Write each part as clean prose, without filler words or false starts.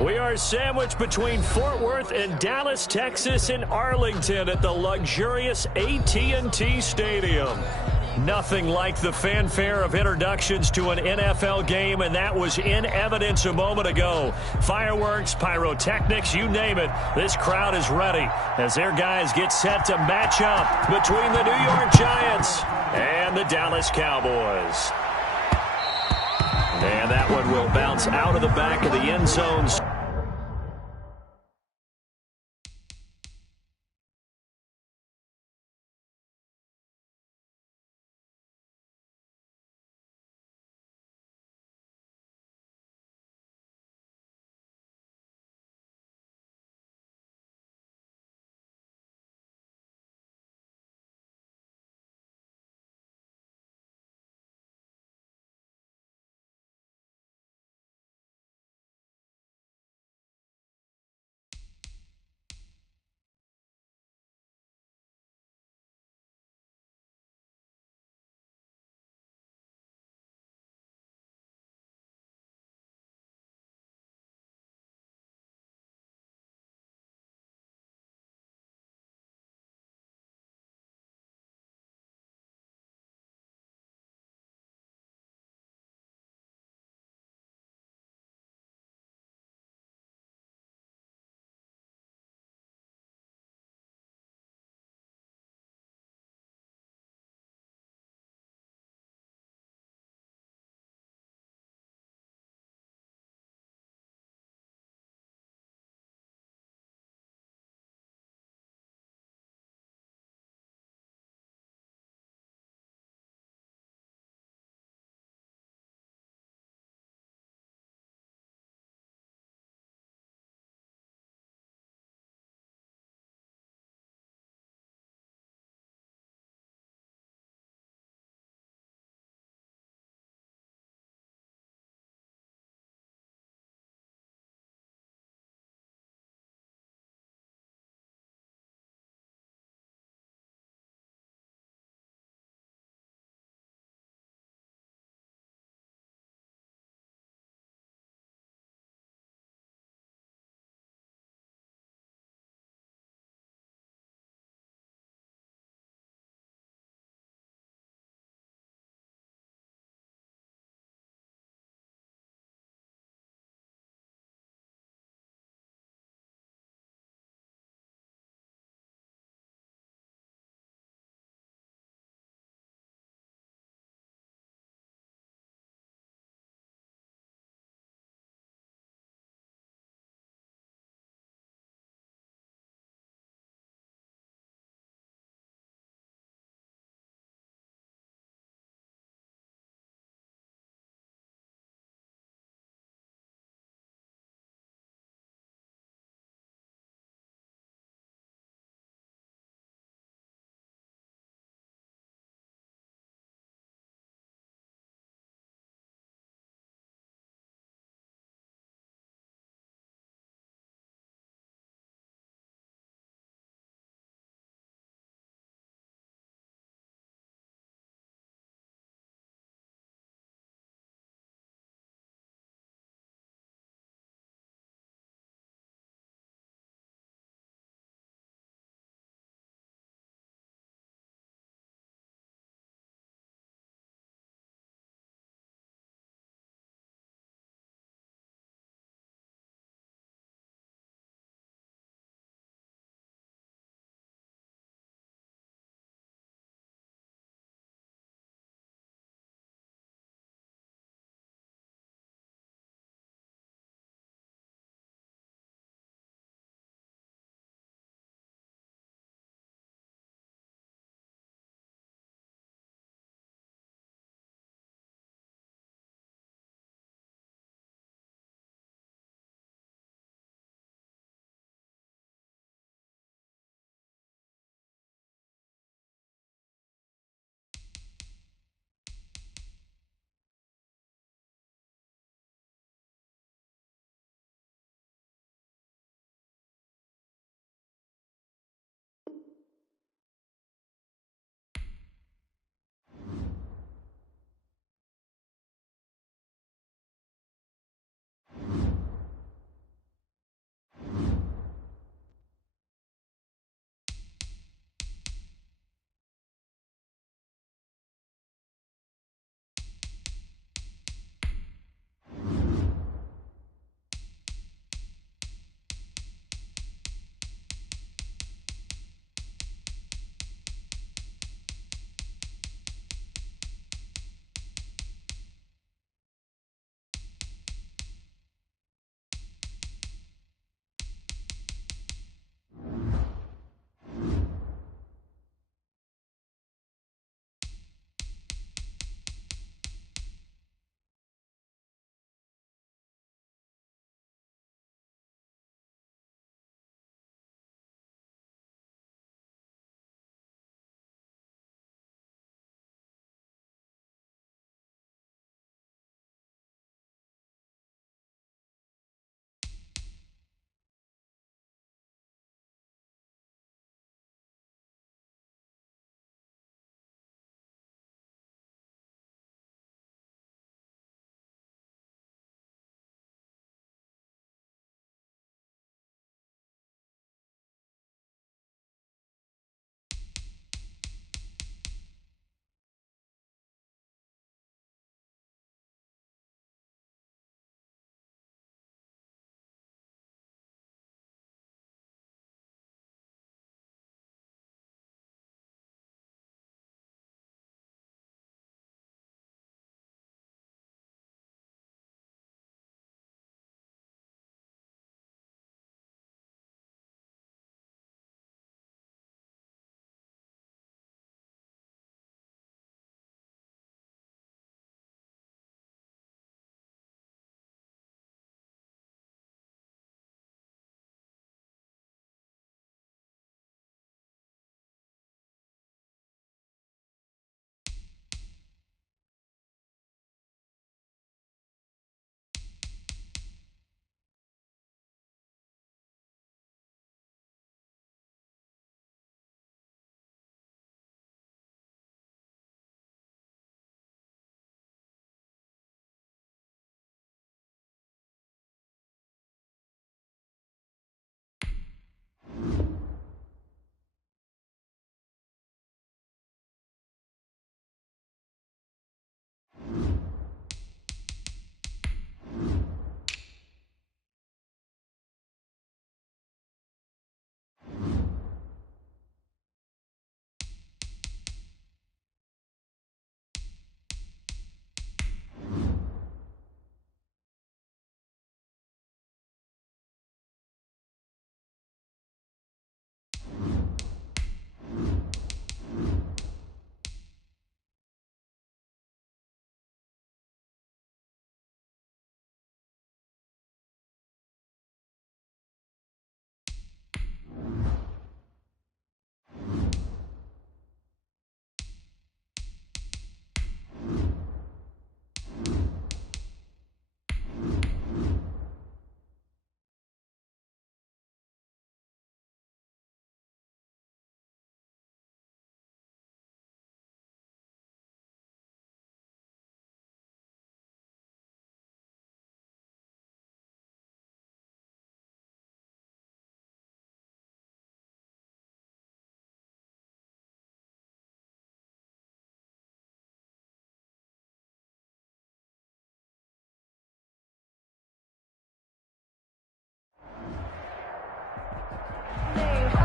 We are sandwiched between Fort Worth and Dallas, Texas, and Arlington at the luxurious AT&T Stadium. Nothing like the fanfare of introductions to an NFL game, and that was in evidence a moment ago. Fireworks, pyrotechnics, you name it. This crowd is ready as their guys get set to match up between the New York Giants and the Dallas Cowboys. And that one will bounce out of the back of the end zone.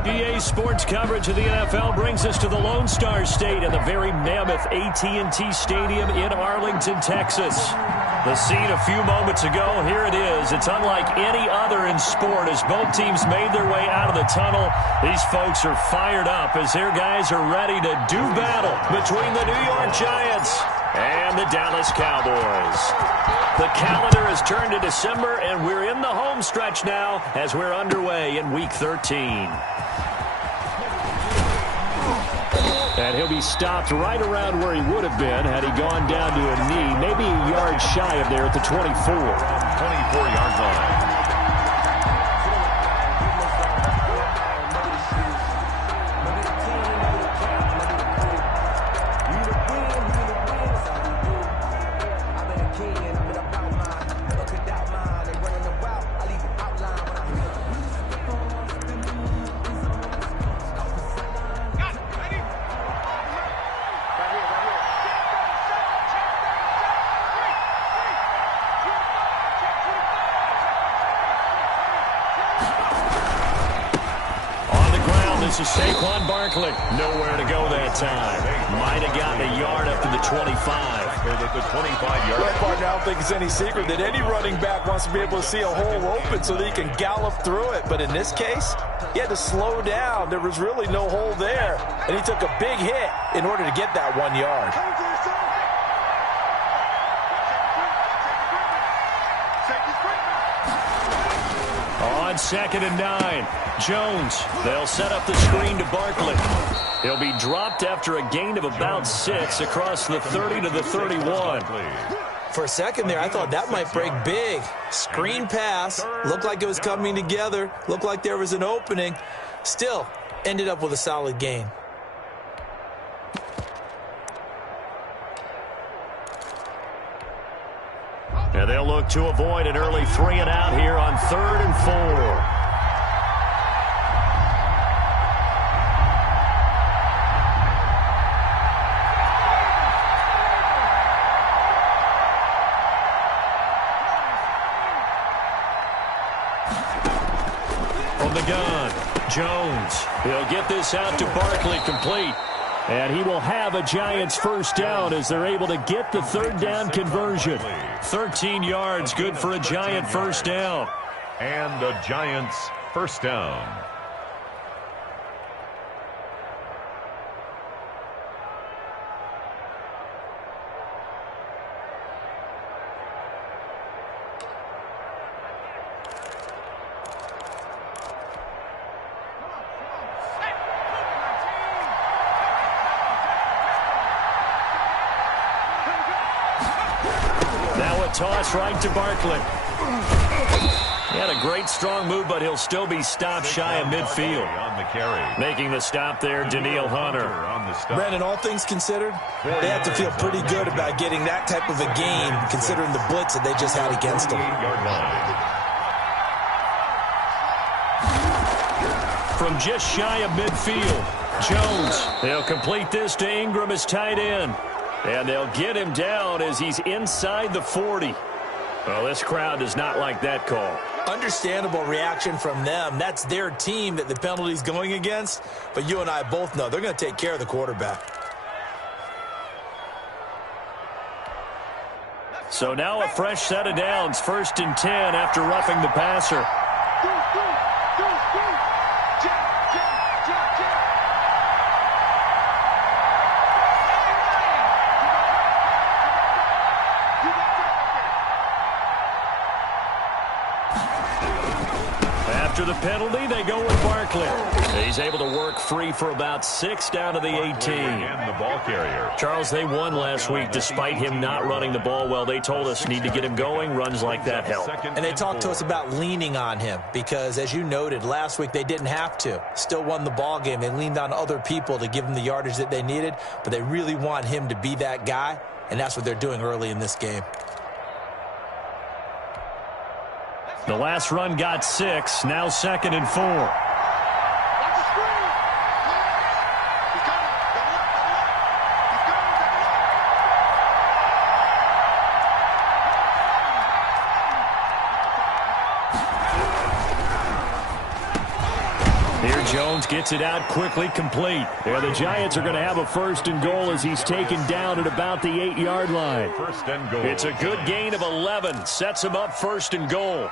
EA Sports coverage of the NFL brings us to the Lone Star State and the very mammoth AT&T Stadium in Arlington, Texas. The scene a few moments ago, here it is. It's unlike any other in sport as both teams made their way out of the tunnel. These folks are fired up as their guys are ready to do battle between the New York Giants and the Dallas Cowboys. The calendar has turned to December, and we're in the home stretch now as we're underway in Week 13. And he'll be stopped right around where he would have been had he gone down to a knee, maybe a yard shy of there at the 24. 24-yard line. This is Saquon Barkley. Nowhere to go that time. Might have gotten a yard up to the 25. At the 25-yard line. Partner, I don't think it's any secret that any running back wants to be able to see a hole open so that he can gallop through it. But in this case, he had to slow down. There was really no hole there. And he took a big hit in order to get that 1 yard. On 2nd and 9, Jones. They'll set up the screen to Barkley. He'll be dropped after a gain of about 6 across the 30 to the 31. For a second there, I thought that might break big. Screen pass. Looked like it was coming together. Looked like there was an opening. Still, ended up with a solid gain. And they'll look to avoid an early 3 and out here on 3rd and 4. From the gun, Jones. He'll get this out to Barkley, complete. And he will have a Giants first down as they're able to get the 3rd down conversion. 13 yards, good for a Giant first down. And the Giants first down. Toss right to Barkley. He had a great strong move, but he'll still be stopped shy of midfield. On the carry. Making the stop there, Daniil Hunter. Brandon, all things considered, they have to feel pretty good about getting that type of a gain, considering the blitz that they just had against them. From just shy of midfield, Jones. They'll complete this to Ingram as tight end. And they'll get him down as he's inside the 40. Well, this crowd does not like that call. Understandable reaction from them. That's their team that the penalty's going against. But you and I both know they're going to take care of the quarterback. So now a fresh set of downs. 1st and 10 after roughing the passer. After the penalty, they go with Barkley. He's able to work free for about 6 down to the 18. And the ball carrier. Charles, they won last week despite him not running the ball well. They told us need to get him going. Runs like that help. And they talked to us about leaning on him because, as you noted, last week they didn't have to. Still won the ball game. They leaned on other people to give them the yardage that they needed, but they really want him to be that guy, and that's what they're doing early in this game. The last run got 6. Now 2nd and 4. Jones gets it out quickly, complete. And the Giants are going to have a first and goal as he's taken down at about the 8-yard line. First and goal. It's a good gain of 11. Sets him up first and goal.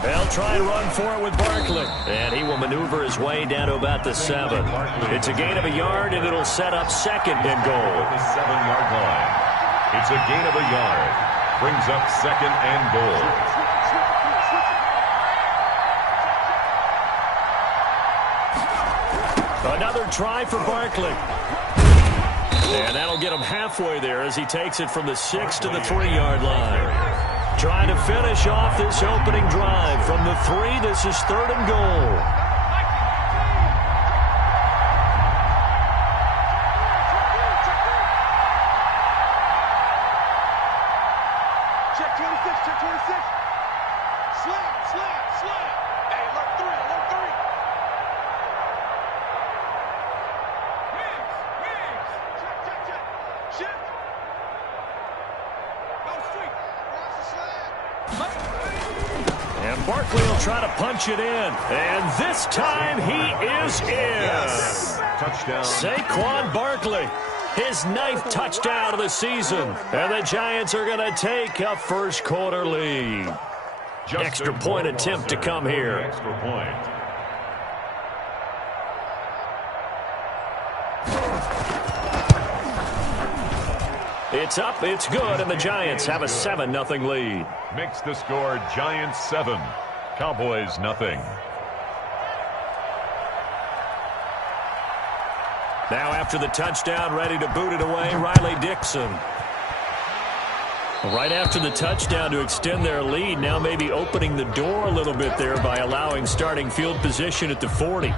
They'll try and run for it with Barkley. And he will maneuver his way down to about the 7. It's a gain of a yard, and it'll set up second and goal. The 7-yard line. It's a gain of a yard. Brings up second and goal. Another try for Barkley. And that'll get him halfway there as he takes it from the 6 to the 3-yard line. Trying to finish off this opening drive. From the 3, this is third and goal. Check 26, check 26. Slam. Hey, alert 3. Wings. Check. Shift. Go street. And Barkley will try to punch it in. And this time he is in. Yes. Touchdown. Saquon Barkley. His 9th touchdown of the season. And the Giants are going to take a first quarter lead. Extra point attempt to come here. Extra point. It's up, it's good, and the Giants have a 7-0 lead. Makes the score Giants 7, Cowboys nothing. Now after the touchdown, ready to boot it away, Riley Dixon. Right after the touchdown to extend their lead, now maybe opening the door a little bit there by allowing starting field position at the 40.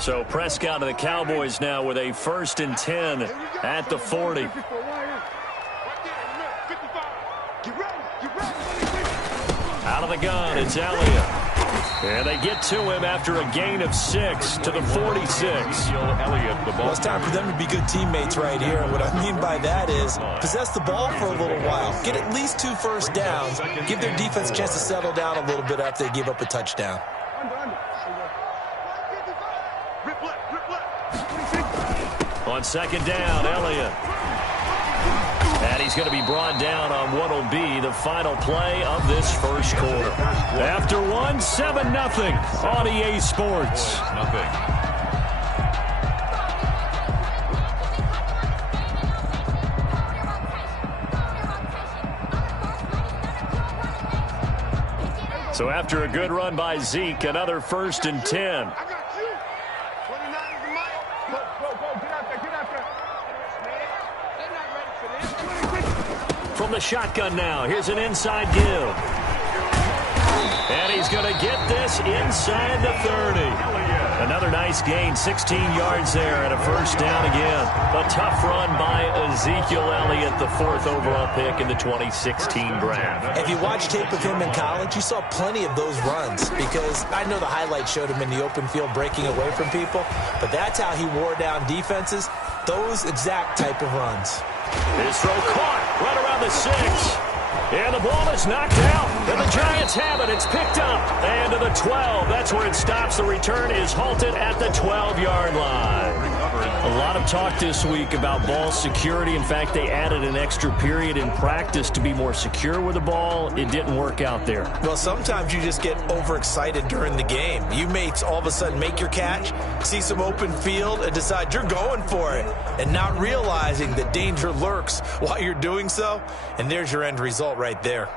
So Prescott and the Cowboys now with a 1st and 10 at the 40. Out of the gun, it's Elliott. And they get to him after a gain of 6 to the 46. Well, it's time for them to be good teammates right here. And what I mean by that is possess the ball for a little while. Get at least 2 first downs. Give their defense a chance to settle down a little bit after they give up a touchdown. On second down, Elliott. And he's going to be brought down on what will be the final play of this first quarter. After 1, 7-0 on EA Sports. So after a good run by Zeke, another 1st and 10. From the shotgun now, here's an inside give. And he's going to get this inside the 30. Another nice gain, 16 yards there and a first down again. A tough run by Ezekiel Elliott, the 4th overall pick in the 2016 draft. If you watch tape of him in college, you saw plenty of those runs because I know the highlights showed him in the open field breaking away from people, but that's how he wore down defenses, those exact type of runs. His throw caught right around the 6. And the ball is knocked out. And the Giants have it. It's picked up. And to the 12. That's where it stops. The return is halted at the 12-yard line. A lot of talk this week about ball security. In fact, they added an extra period in practice to be more secure with the ball. It didn't work out there. Well, sometimes you just get overexcited during the game. You may all of a sudden make your catch, see some open field, and decide you're going for it, and not realizing that danger lurks while you're doing so. And there's your end result right there.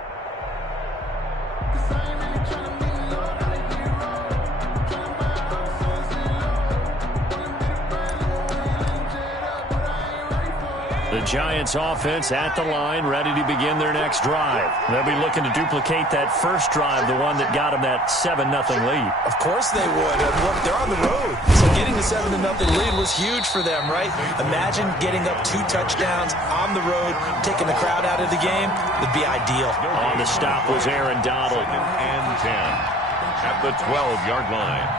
The Giants offense at the line, ready to begin their next drive. They'll be looking to duplicate that first drive, the one that got them that 7-0 lead. Of course they would. Look, they're on the road. So getting the 7-0 lead was huge for them, right? Imagine getting up 2 touchdowns on the road, taking the crowd out of the game. Would be ideal. On the stop was Aaron Donald. And 10 at the 12-yard line.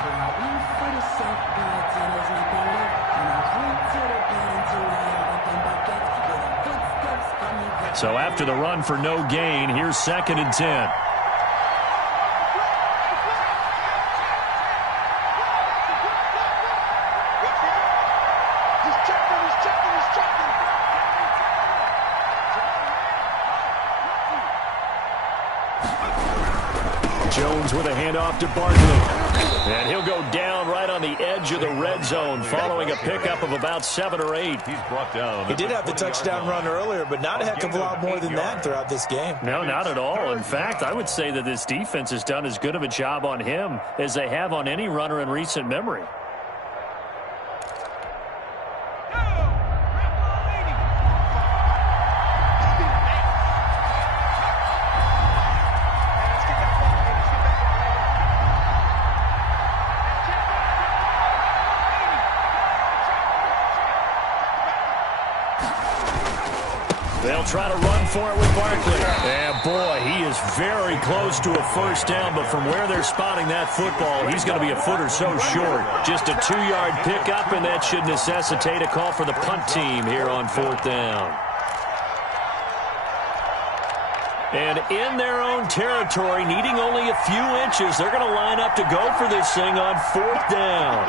So after the run for no gain, here's 2nd and 10. Jones with a handoff to Barkley. And he'll go down right on the edge of the red zone following a pickup of about 7 or 8. He's brought down. He did have the touchdown run earlier, but not a heck of a lot more than that throughout this game. No, not at all. In fact, I would say that this defense has done as good of a job on him as they have on any runner in recent memory. They'll try to run for it with Barkley. And boy, he is very close to a first down, but from where they're spotting that football, he's going to be a foot or so short. Just a 2-yard pickup, and that should necessitate a call for the punt team here on 4th down. And in their own territory, needing only a few inches, they're going to line up to go for this thing on 4th down.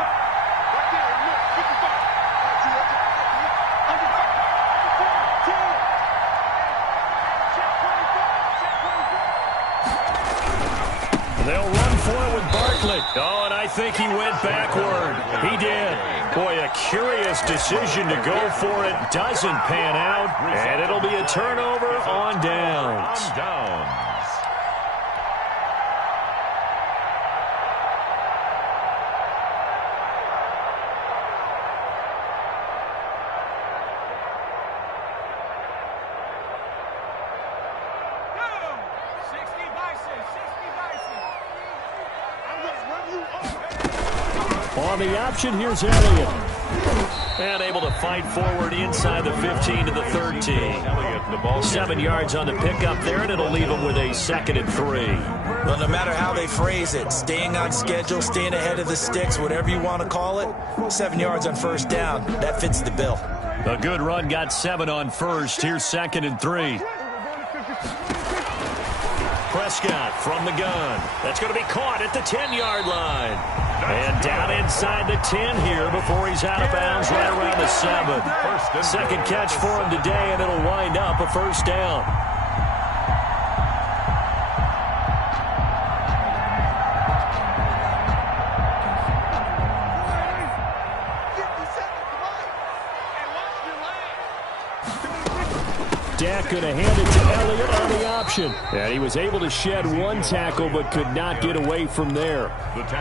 They'll run for it with Barkley. Oh, and I think he went backward. He did. Boy, a curious decision to go for it. Doesn't pan out, and it'll be a turnover on downs. On the option, here's Elliott. And able to fight forward inside the 15 to the 13. 7 yards on the pickup there, and it'll leave them with a 2nd and 3. Well, no matter how they phrase it, staying on schedule, staying ahead of the sticks, whatever you want to call it, 7 yards on first down, that fits the bill. A good run got 7 on first. Here's 2nd and 3. Prescott from the gun. That's going to be caught at the 10-yard line. And down inside the 10 here before he's out of bounds right around the 7. 2nd catch for him today, and it'll wind up a first down. Dak going to hand it to Elliott on the option. And he was able to shed 1 tackle but could not get away from there.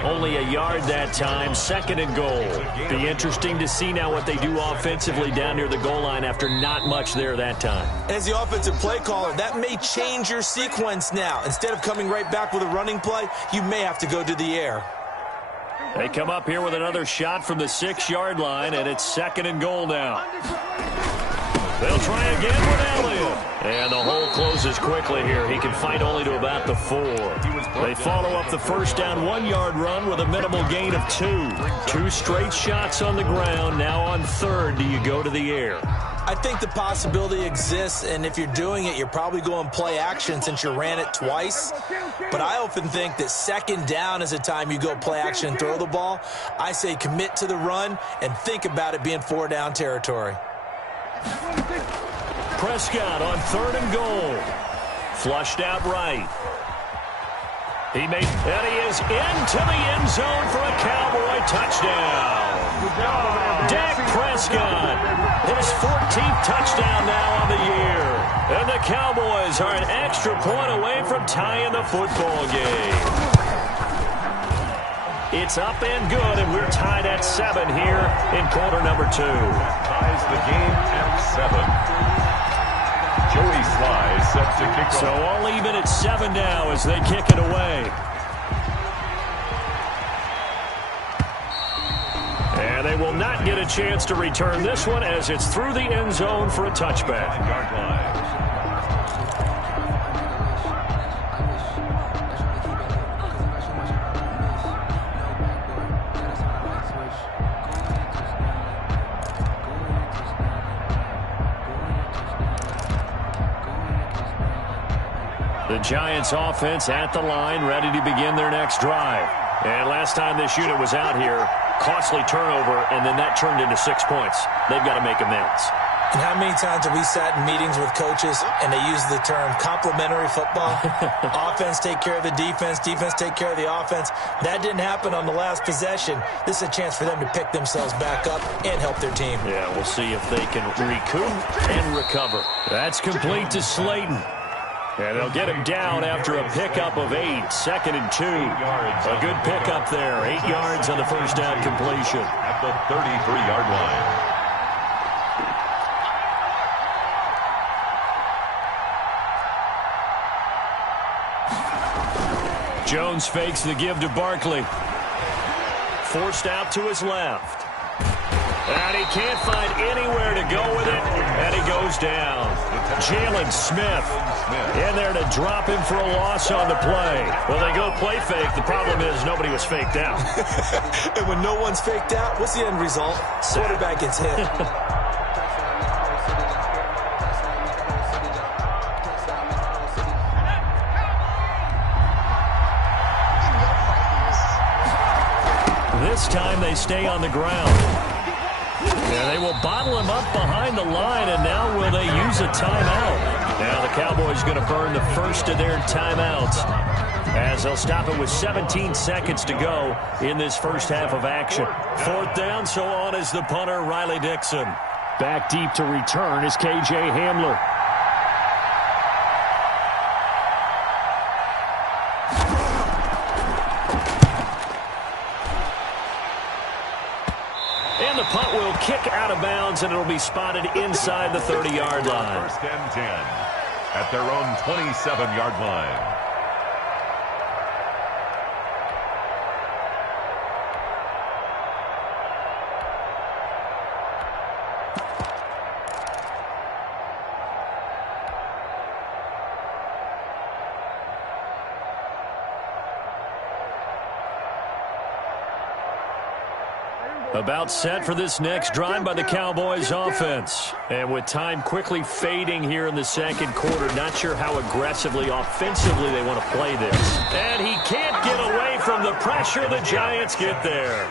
Only a yard that time, 2nd and goal. Be interesting to see now what they do offensively down near the goal line after not much there that time. As the offensive play caller, that may change your sequence now. Instead of coming right back with a running play, you may have to go to the air. They come up here with another shot from the 6-yard line, and it's 2nd and goal now. They'll try again with Elliott. And the hole closes quickly here. He can fight only to about the 4. They follow up the first down 1-yard run with a minimal gain of 2. 2 straight shots on the ground. Now on 3rd, do you go to the air? I think the possibility exists, and if you're doing it, you're probably going play action since you ran it twice. But I often think that 2nd down is a time you go play action and throw the ball. I say commit to the run and think about it being 4-down territory. Prescott on 3rd and goal. Flushed out right. And he is into the end zone for a Cowboy touchdown. Dak Prescott, his 14th touchdown now on the year. And the Cowboys are an extra point away from tying the football game. It's up and good, and we're tied at 7 here in quarter number 2. ties the game at 7. Joey Sly is set to kick off. So all even at 7 now as they kick it away. And they will not get a chance to return this one as it's through the end zone for a touchback. Yard line. The Giants offense at the line, ready to begin their next drive. And last time this unit was out here, costly turnover, and then that turned into 6 points. They've got to make amends. And how many times have we sat in meetings with coaches and they use the term complementary football? Offense take care of the defense, defense take care of the offense. That didn't happen on the last possession. This is a chance for them to pick themselves back up and help their team. Yeah, we'll see if they can recoup and recover. That's complete to Slayton. And they'll get him down after a pickup of 8, 2nd and 2. A good pickup there, 8 yards on the first down completion. At the 33-yard line. Jones fakes the give to Barkley. Forced out to his left. And he can't find anywhere to go with it, and he goes down. Jalen Smith in there to drop him for a loss on the play. Well, they go play fake. The problem is nobody was faked out. And when no one's faked out, what's the end result? Quarterback gets hit. This time they stay on the ground. And they will bottle him up behind the line, and now will they use a timeout? Now the Cowboys going to burn the first of their timeouts as they'll stop it with 17 seconds to go in this first half of action. 4th down, so on is the punter, Riley Dixon. Back deep to return is K.J. Hamler. And the punt will kick out of bounds, and it'll be spotted inside the 30-yard line. 1st and 10 at their own 27-yard line. About set for this next drive by the Cowboys offense. And with time quickly fading here in the second quarter, not sure how aggressively, offensively they want to play this. And he can't get away from the pressure. The Giants get there.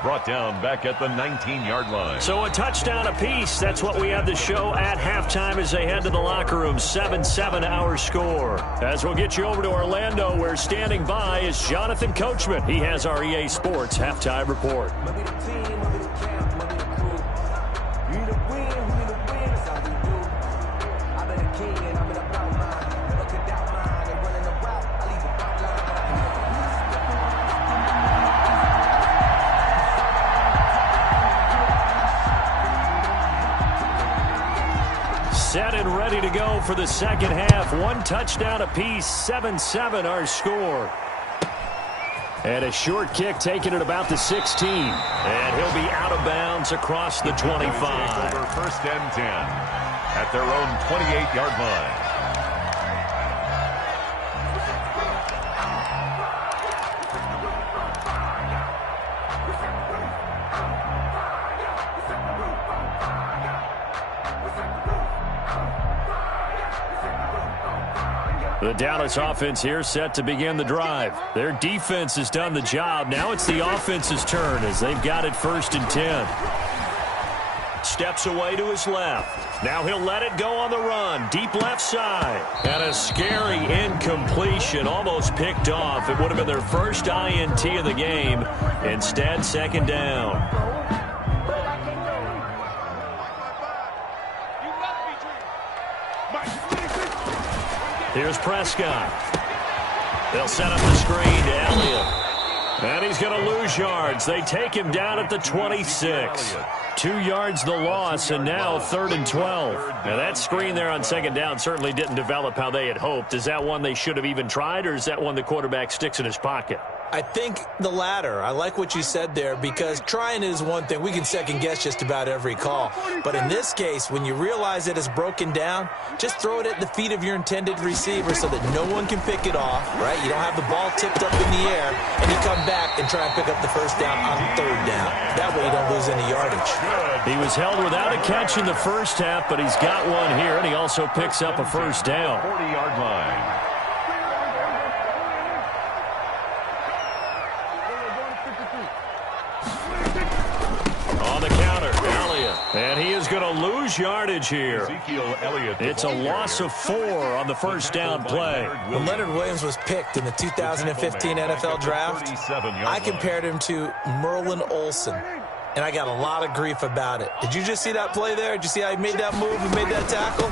Brought down back at the 19-yard line. So a touchdown apiece. That's what we have the show at halftime as they head to the locker room. 7-7 our score. As we'll get you over to Orlando, where standing by is Jonathan Coachman. He has our EA Sports halftime report. Set and ready to go for the second half. 1 touchdown apiece, 7-7 our score. And a short kick taken at about the 16. And he'll be out of bounds across the 25. Over 1st and 10 at their own 28-yard line. The Dallas offense here set to begin the drive. Their defense has done the job. Now it's the offense's turn as they've got it 1st and 10. Steps away to his left. Now he'll let it go on the run. Deep left side. And a scary incompletion, almost picked off. It would have been their first INT of the game. Instead, 2nd down. Here's Prescott. They'll set up the screen to Elliott. And he's going to lose yards. They take him down at the 26. 2 yards the loss, and now 3rd and 12. Now that screen there on 2nd down certainly didn't develop how they had hoped. Is that one they should have even tried, or is that one the quarterback sticks in his pocket? I think the latter. I like what you said there, because trying is one thing. We can second-guess just about every call. But in this case, when you realize that it's broken down, just throw it at the feet of your intended receiver so that no one can pick it off, right? You don't have the ball tipped up in the air, and you come back and try and pick up the 1st down on 3rd down. That way you don't lose any yardage. He was held without a catch in the first half, but he's got one here, and he also picks up a 1st down. 40-yard line. On the counter, Elliott. And he is going to lose yardage here. It's a loss of 4 on the 1st down play. When Leonard Williams was picked in the 2015 NFL Draft, I compared him to Merlin Olsen, and I got a lot of grief about it. Did you just see that play there? Did you see how he made that move and made that tackle?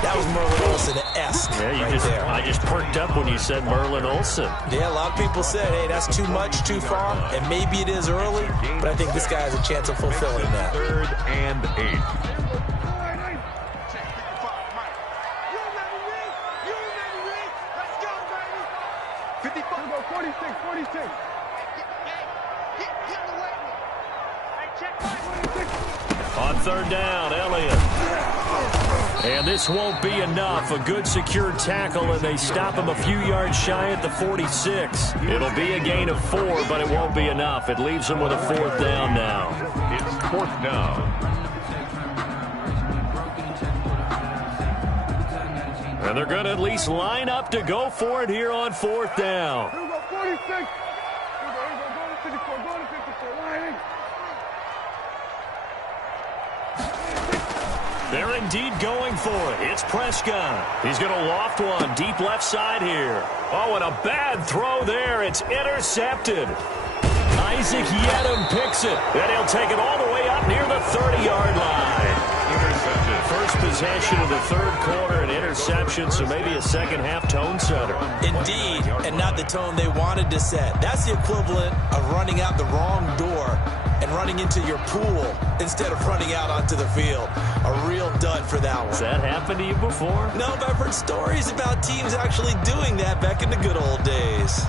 That was Merlin Olsen-esque. Yeah, I just perked up when you said Merlin Olsen. Yeah, a lot of people said, hey, that's too much, too far, and maybe it is early, but I think this guy has a chance of fulfilling that. 3rd and 8. On 3rd down, Elliott. And this won't be enough. A good secure tackle, and they stop him a few yards shy at the 46. It'll be a gain of 4, but it won't be enough. It leaves him with a 4th down now. It's 4th down. And they're going to at least line up to go for it here on 4th down. Here we go, 46. Here we go, go to 54, go to 54. Line. They're indeed going for it. It's Prescott. He's going to loft one deep left side here. Oh, and a bad throw there. It's intercepted. Isaac Yedem picks it. And he'll take it all the way up near the 30-yard line. Intercepted. First possession of the 3rd quarter, an interception, so maybe a second-half tone setter. Indeed, and not the tone they wanted to set. That's the equivalent of running out the wrong door and running into your pool instead of running out onto the field. A real dud for that one. Has that happened to you before? No, but I've heard stories about teams actually doing that back in the good old days.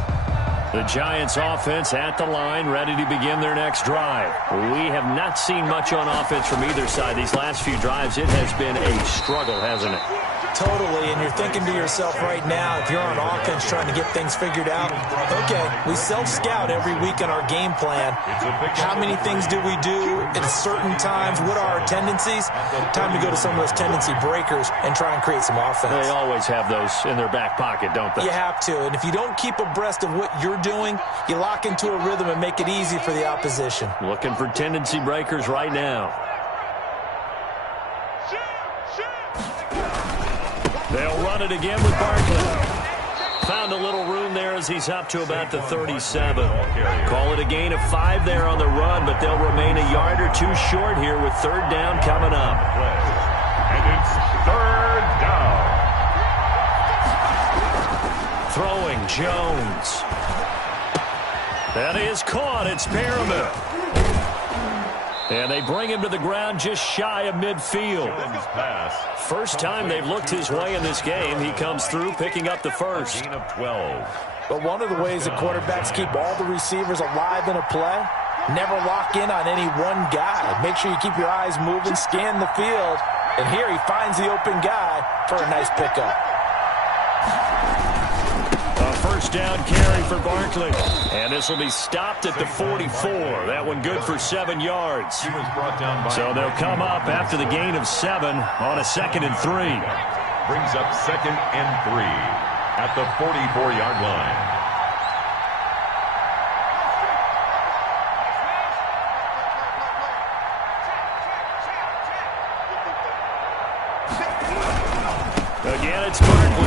The Giants offense at the line, ready to begin their next drive. We have not seen much on offense from either side. These last few drives, it has been a struggle, hasn't it? Totally, and you're thinking to yourself right now, if you're on offense trying to get things figured out, okay, we self-scout every week on our game plan. How many things do we do at certain times? What are our tendencies? Time to go to some of those tendency breakers and try and create some offense. They always have those in their back pocket, don't they? You have to, and if you don't keep abreast of what you're doing, you lock into a rhythm and make it easy for the opposition. Looking for tendency breakers right now. They'll run it again with Barkley. Found a little room there as he's up to about the 37. Call it a gain of 5 there on the run, but they'll remain a yard or 2 short here with 3rd down coming up. And it's 3rd down. Throwing Jones. That is caught. It's Perriman. And they bring him to the ground just shy of midfield. First time they've looked his way in this game. He comes through picking up the 1st. Gain of 12. But one of the ways that quarterbacks keep all the receivers alive in a play, never lock in on any one guy. Make sure you keep your eyes moving, scan the field. And here he finds the open guy for a nice pickup. A 1st down carry for Barkley. And this will be stopped at the 44. That one good for 7 yards. He was brought down by So they'll come up after the gain of 7 on a 2nd and 3. brings up 2nd and 3 at the 44-yard line. Again, it's Barkley.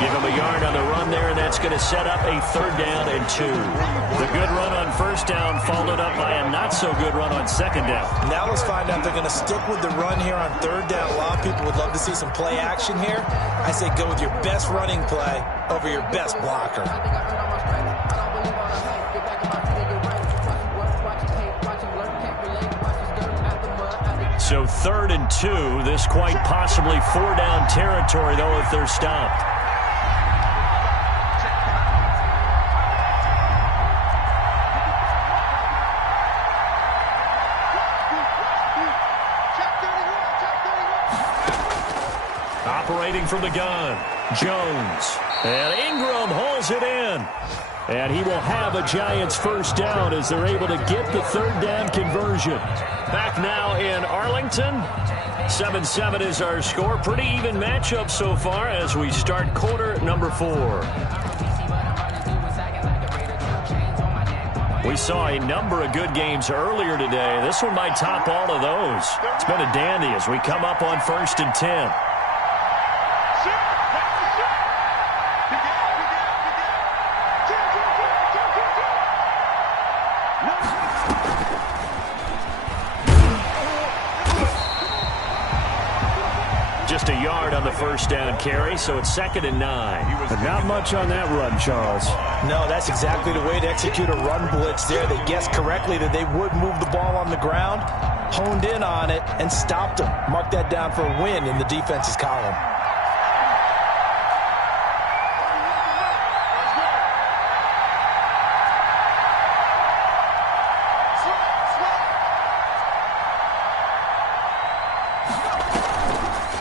Give him a yard on the run there, and that's going to set up a 3rd down and 2. The good run on 1st down followed up by a not-so-good run on 2nd down. Now let's find out if they're going to stick with the run here on 3rd down. A lot of people would love to see some play action here. I say go with your best running play over your best blocker. So 3rd and 2. This quite possibly 4-down territory, though, if they're stopped. Operating from the gun, Jones. And Ingram hauls it in. And he will have a Giants first down as they're able to get the 3rd down conversion. Back now in Arlington. 7-7 is our score. Pretty even matchup so far as we start quarter number 4. We saw a number of good games earlier today. This one might top all of those. It's been a dandy as we come up on 1st and 10. Just a yard on the first down carry, so it's 2nd and 9. But not much on that run, Charles. No, that's exactly the way to execute a run blitz there. They guessed correctly that they would move the ball on the ground, honed in on it, and stopped them. Mark that down for a win in the defense's column.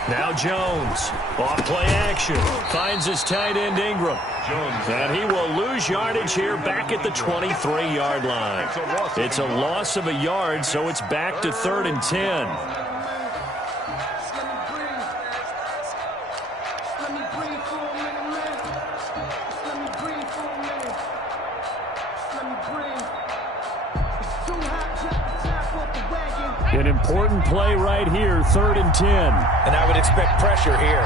Now Jones, off play action, finds his tight end Ingram. And he will lose yardage here back at the 23-yard line. It's a loss of a yard, so it's back to 3rd and 10. An important play right here, 3rd and 10. And I would expect pressure here.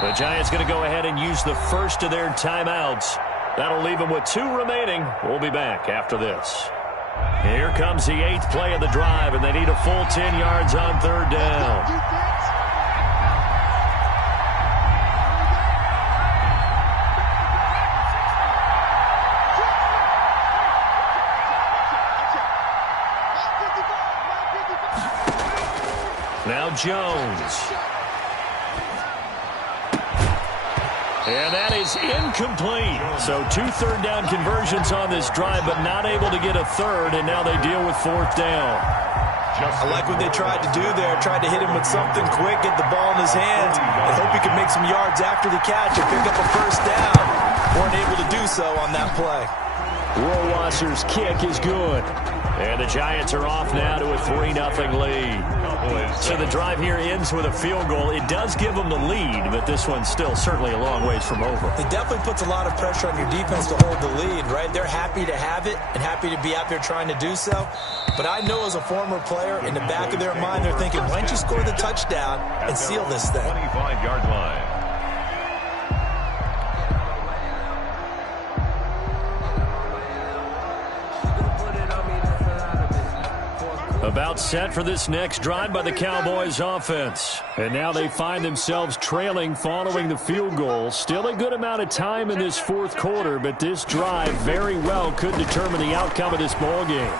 The Giants going to go ahead and use the first of their timeouts. That'll leave them with 2 remaining. We'll be back after this. Here comes the 8th play of the drive, and they need a full 10 yards on 3rd down. Now Jones. And that is incomplete. So 2 third-down conversions on this drive, but not able to get a 3rd, and now they deal with 4th down. I like what they tried to do there. Tried to hit him with something quick, get the ball in his hands, and hope he could make some yards after the catch and pick up a first down. Weren't able to do so on that play. Rohrwasser's kick is good. And the Giants are off now to a 3-0 lead. So the drive here ends with a field goal. It does give them the lead, but this one's still certainly a long ways from over. It definitely puts a lot of pressure on your defense to hold the lead, right? They're happy to have it and happy to be out there trying to do so. But I know as a former player, in the back of their mind, they're thinking, why don't you score the touchdown and seal this thing? 25-yard line. About set for this next drive by the Cowboys offense. And now they find themselves trailing following the field goal. Still a good amount of time in this 4th quarter, but this drive very well could determine the outcome of this ball game.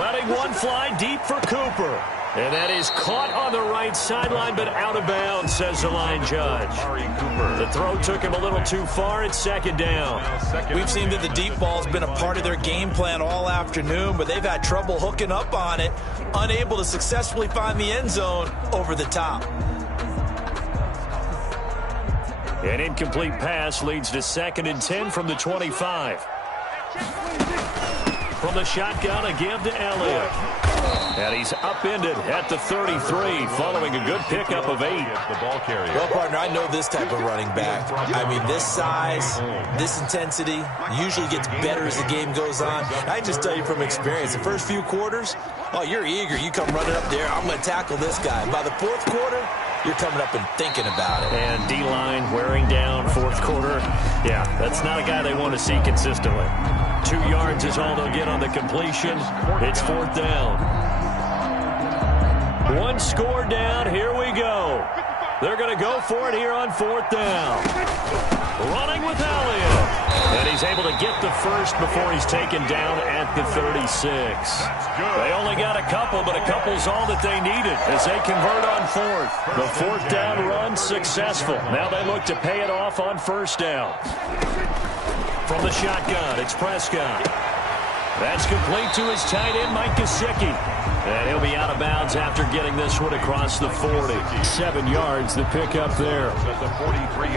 Letting one fly deep for Cooper. And that is caught on the right sideline, but out of bounds, says the line judge. The throw took him a little too far. It's 2nd down. We've seen that the deep ball has been a part of their game plan all afternoon, but they've had trouble hooking up on it, unable to successfully find the end zone over the top. An incomplete pass leads to 2nd and 10 from the 25. From the shotgun, a give to Elliott. And he's upended at the 33 following a good pickup of 8. The ball carrier. Well, partner, I know this type of running back. I mean, this size, this intensity usually gets better as the game goes on. I just tell you from experience, the first few quarters, oh, you're eager. You come running up there, I'm going to tackle this guy. By the 4th quarter, you're coming up and thinking about it. And D-line wearing down fourth quarter. Yeah, that's not a guy they want to see consistently. 2 yards is all they'll get on the completion. It's fourth down. 1 score down. Here we go. They're going to go for it here on fourth down. Running with Elliott. And he's able to get the first before he's taken down at the 36. They only got a couple, but a couple's all that they needed as they convert on fourth. The fourth down run successful. Now they look to pay it off on first down. From the shotgun, it's Prescott. That's complete to his tight end, Mike Gesicki. And he'll be out of bounds after getting this one across the 40. 7 yards, the pickup there.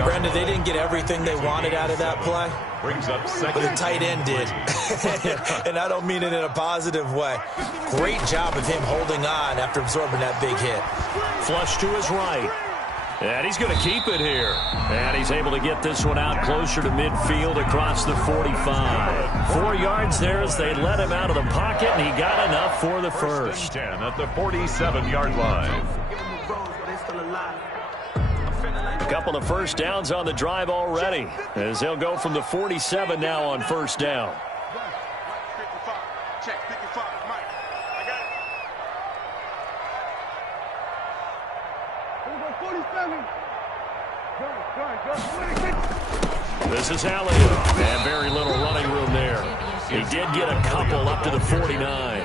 Brandon, they didn't get everything they wanted out of that play, but the tight end did. And I don't mean it in a positive way. Great job of him holding on after absorbing that big hit. Flush to his right. And he's going to keep it here. And he's able to get this one out closer to midfield across the 45. 4 yards there as they let him out of the pocket, and he got enough for the first. 10 at the 47-yard line. A couple of first downs on the drive already, as they'll go from the 47 now on first down. This is Elliott, and very little running room there. He did get a couple up to the 49.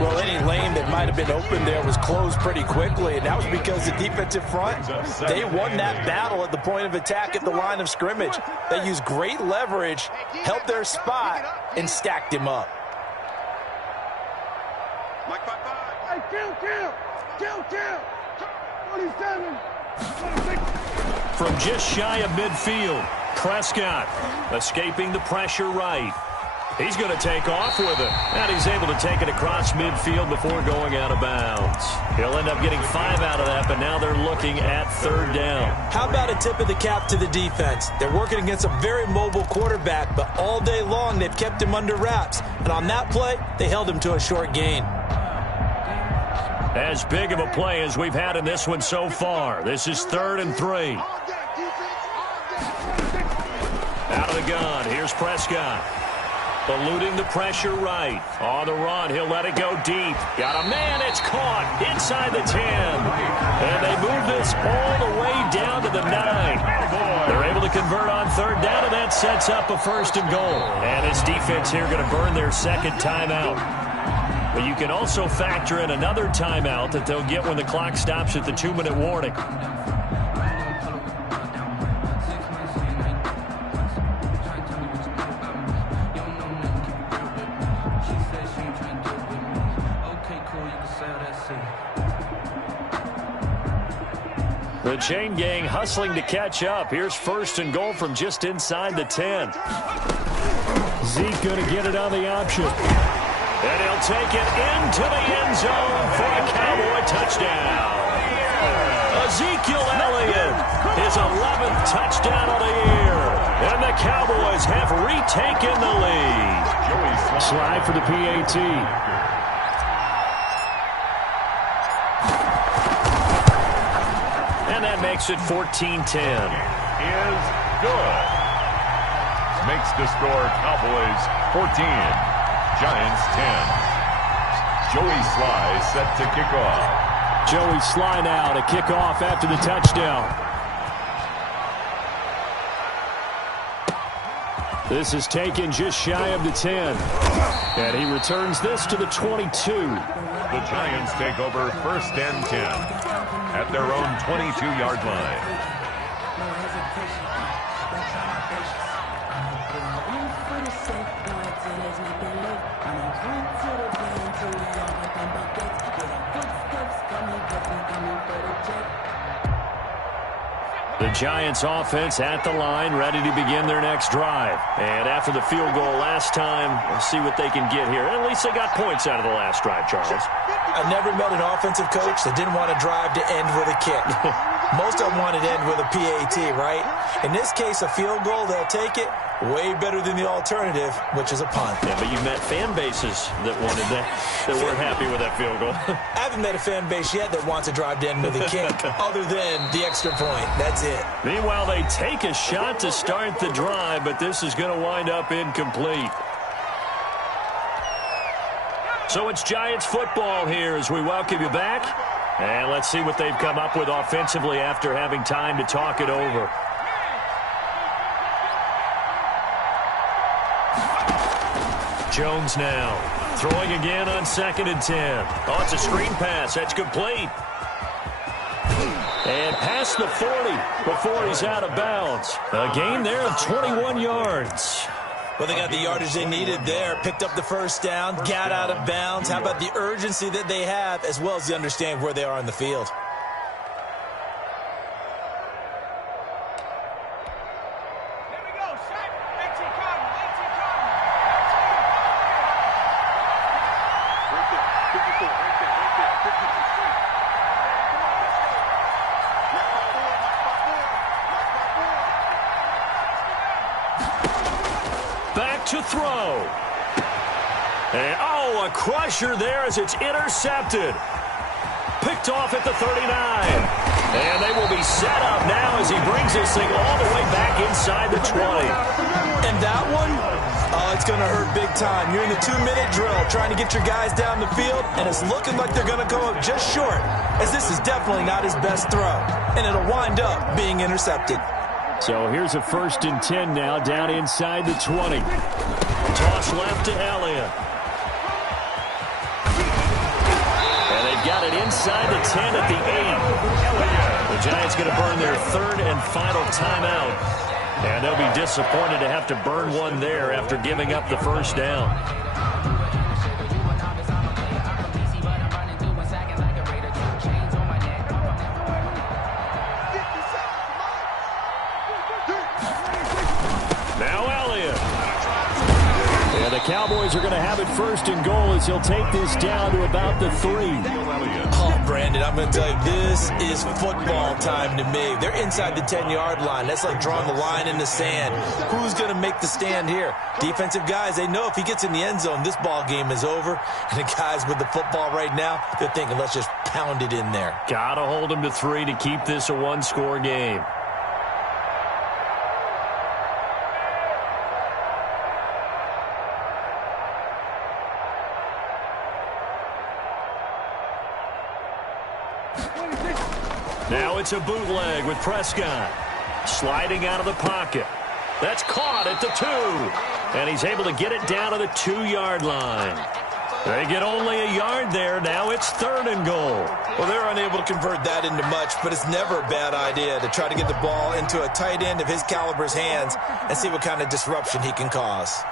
Well, any lane that might have been open there was closed pretty quickly, and that was because the defensive front, they won that battle at the point of attack at the line of scrimmage. They used great leverage, held their spot, and stacked him up. Hey, kill. 47. From just shy of midfield, Prescott escaping the pressure right. He's going to take off with it, and he's able to take it across midfield before going out of bounds. He'll end up getting 5 out of that, but now they're looking at third down. How about a tip of the cap to the defense? They're working against a very mobile quarterback, but all day long they've kept him under wraps. And on that play, they held him to a short gain. As big of a play as we've had in this one so far. This is 3rd and 3. Out of the gun, here's Prescott. Eluding the pressure right. On the run, he'll let it go deep. Got a man, it's caught inside the 10. And they move this all the way down to the 9. They're able to convert on third down, and that sets up a 1st and goal. And this defense here going to burn their second timeout. But you can also factor in another timeout that they'll get when the clock stops at the 2-minute warning. The chain gang hustling to catch up. Here's 1st and goal from just inside the 10. Zeke going to get it on the option. And he'll take it into the end zone for a Cowboy touchdown. Ezekiel Elliott, his 11th touchdown of the year. And the Cowboys have retaken the lead. Slide for the PAT. That makes it 14-10. Is good. Makes the score Cowboys 14, Giants 10. Joey Sly set to kick off. Joey Sly now to kick off after the touchdown. This is taken just shy of the 10. And he returns this to the 22. The Giants take over 1st and 10 at their own 22-yard line. The Giants offense at the line, ready to begin their next drive. And after the field goal last time, we'll see what they can get here. At least they got points out of the last drive, Charles. I never met an offensive coach that didn't want to drive to end with a kick. Most of them want it to end with a PAT, right? In this case, a field goal, they'll take it. Way better than the alternative, which is a punt. Yeah, but you've met fan bases that wanted that weren't happy with that field goal. I haven't met a fan base yet that wants to drive to end with a kick, other than the extra point. That's it. Meanwhile, they take a shot to start the drive, but this is going to wind up incomplete. So it's Giants football here as we welcome you back. And let's see what they've come up with offensively after having time to talk it over. Jones now throwing again on 2nd and 10. Oh, it's a screen pass. That's complete. And past the 40 before he's out of bounds. A gain there of 21 yards. Well, they got the yardage they needed there. Picked up the first down, got out of bounds. How about the urgency that they have, as well as the understanding where they are on the field? To throw. And, a crusher there as it's intercepted. Picked off at the 39. And they will be set up now as he brings this thing all the way back inside the 20. And that one, it's going to hurt big time. You're in the 2-minute drill trying to get your guys down the field, and it's looking like they're going to go up just short, as this is definitely not his best throw. And it'll wind up being intercepted. So here's a 1st and 10 now, down inside the 20. Toss left to Elliott. And they've got it inside the 10 at the 8. The Giants going to burn their 3rd and final timeout. And they'll be disappointed to have to burn one there after giving up the first down. Cowboys are going to have it 1st and goal as he'll take this down to about the 3. Oh, Brandon, I'm going to tell you, this is football time to me. They're inside the 10-yard line. That's like drawing the line in the sand. Who's going to make the stand here? Defensive guys, they know if he gets in the end zone, this ball game is over. And the guys with the football right now, they're thinking, let's just pound it in there. Got to hold him to 3 to keep this a one-score game. Now it's a bootleg with Prescott. Sliding out of the pocket. That's caught at the 2. And he's able to get it down to the 2-yard line. They get only a yard there. Now it's 3rd and goal. Well, they're unable to convert that into much, but it's never a bad idea to try to get the ball into a tight end of his caliber's hands and see what kind of disruption he can cause.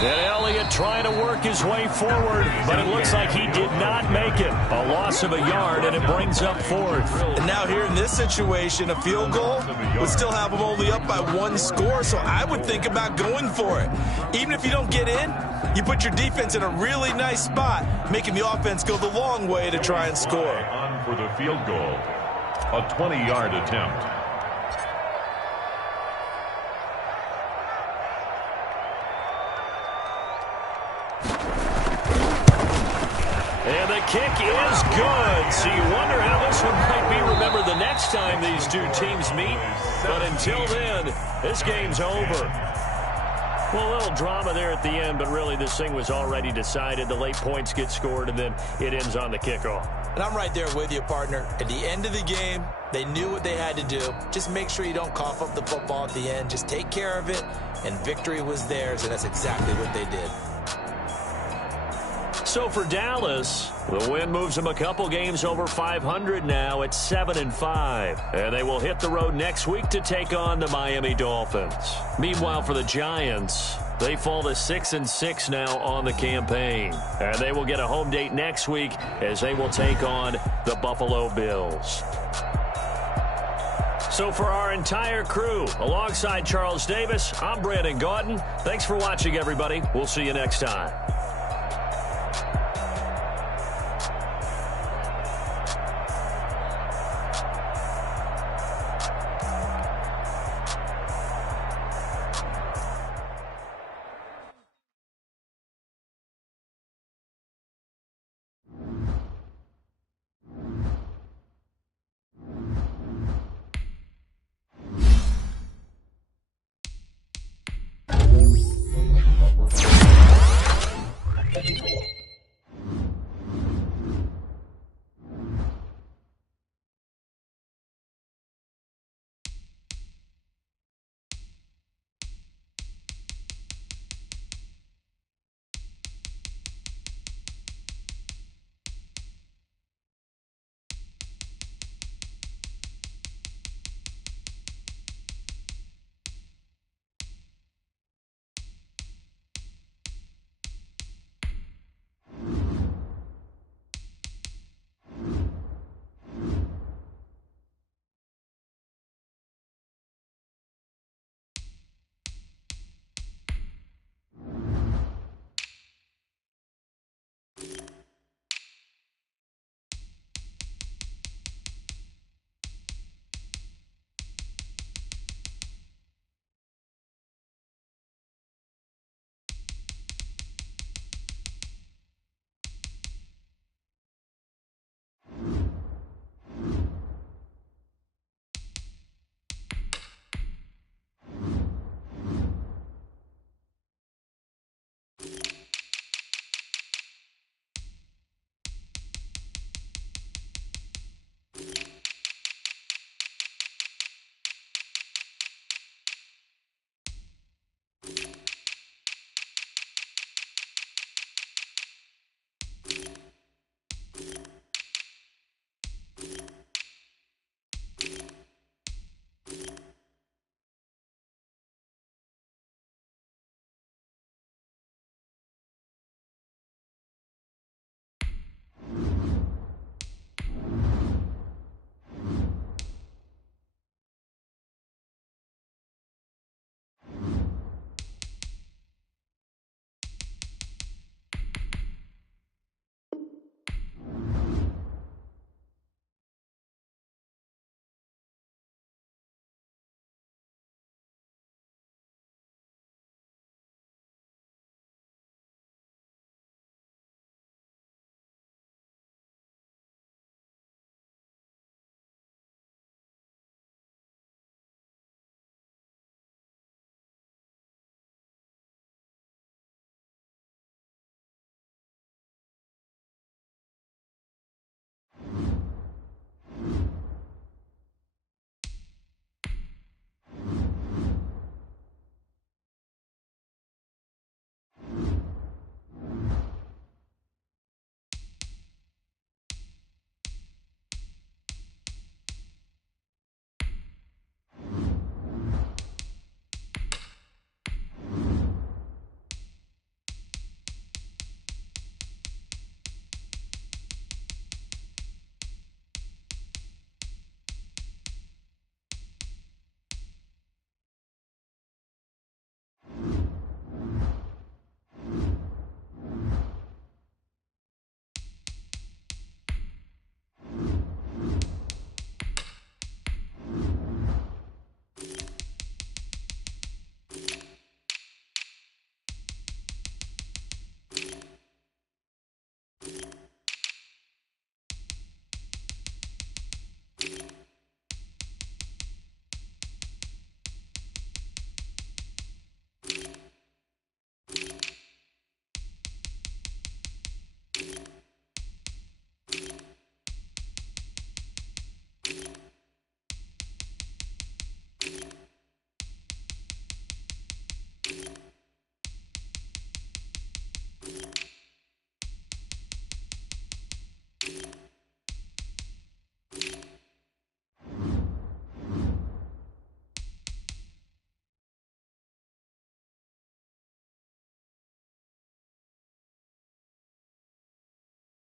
And Elliott trying to work his way forward, but it looks like he did not make it. A loss of a yard, and it brings up 4th. And now here in this situation, a field goal would still have them only up by 1 score, so I would think about going for it. Even if you don't get in, you put your defense in a really nice spot, making the offense go the long way to try and score. On for the field goal, a 20-yard attempt. And the kick is good. So you wonder how this one might be remembered the next time these two teams meet. But until then, this game's over. Well, a little drama there at the end, but really this thing was already decided. The late points get scored, and then it ends on the kickoff. And I'm right there with you, partner. At the end of the game, they knew what they had to do. Just make sure you don't cough up the football at the end. Just take care of it, and victory was theirs, and that's exactly what they did. So for Dallas, the win moves them a couple games over 500 now at 7-5. And they will hit the road next week to take on the Miami Dolphins. Meanwhile, for the Giants, they fall to 6-6 now on the campaign. And they will get a home date next week as they will take on the Buffalo Bills. So for our entire crew, alongside Charles Davis, I'm Brandon Gaudin. Thanks for watching, everybody. We'll see you next time.